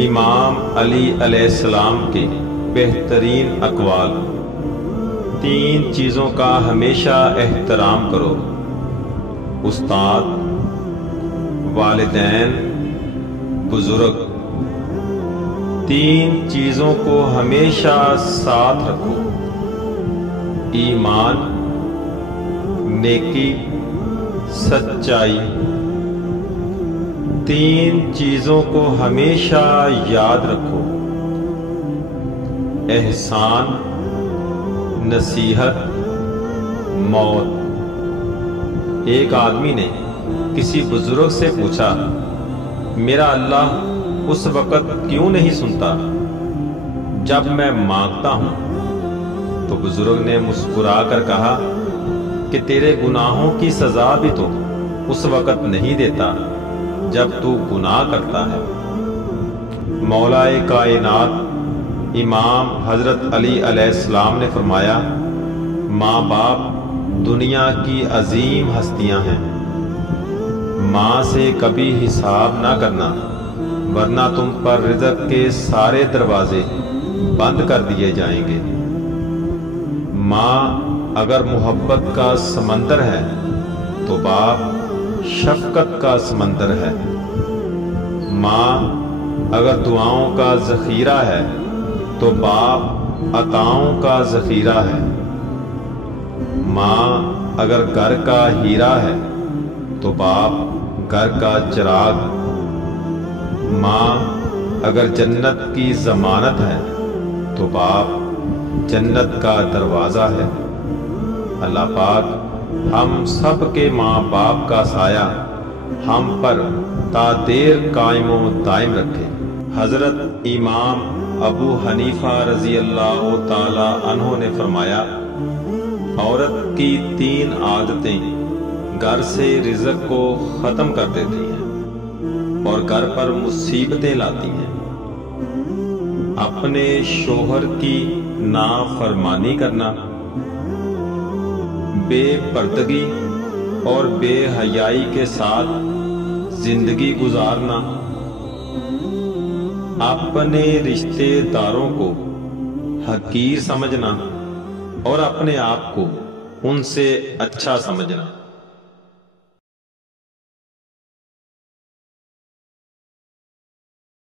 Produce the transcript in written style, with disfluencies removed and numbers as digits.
امام علی علیہ السلام کے بہترین اقوال: 3 چیزوں کا ہمیشہ احترام کرو: استاد، والدین، بزرگ۔ 3 چیزوں کو ہمیشہ ساتھ رکھو: ایمان، نیکی، سچائی۔ 3 چیزوں کو ہمیشہ یاد رکھو: احسان، نصیحت، موت۔ ایک آدمی نے کسی بزرگ سے پوچھا، میرا اللہ اس وقت کیوں نہیں سنتا جب میں مانگتا ہوں؟ تو بزرگ نے مسکرا کر کہا کہ تیرے گناہوں کی سزا بھی تو اس وقت نہیں دیتا جب تو گناہ کرتا ہے۔ مولا کائنات امام حضرت علی علیہ السلام نے فرمایا، ماں باپ دنیا کی عظیم ہستیاں ہیں۔ ماں سے کبھی حساب نہ کرنا، ورنہ تم پر رزق کے سارے دروازے بند کر دیے جائیں گے۔ ماں اگر محبت کا سمندر ہے تو باپ شفقت کا سمندر ہے۔ ماں اگر دعاؤں کا ذخیرہ ہے تو باپ عطاؤں کا ذخیرہ ہے۔ ماں اگر گھر کا ہیرا ہے تو باپ گھر کا چراغ۔ ماں اگر جنت کی ضمانت ہے تو باپ جنت کا دروازہ ہے۔ اللہ پاک ہم سب کے ماں باپ کا سایہ ہم پر تا دیر قائم و دائم رکھے۔ حضرت امام ابو حنیفہ رضی اللہ تعالی عنہ نے فرمایا، عورت کی 3 عادتیں گھر سے رزق کو ختم کر دیتی ہیں اور گھر پر مصیبتیں لاتی ہیں: اپنے شوہر کی نافرمانی کرنا، بے پردگی اور بے حیائی کے ساتھ زندگی گزارنا، اپنے رشتے داروں کو حقیر سمجھنا اور اپنے آپ کو ان سے اچھا سمجھنا۔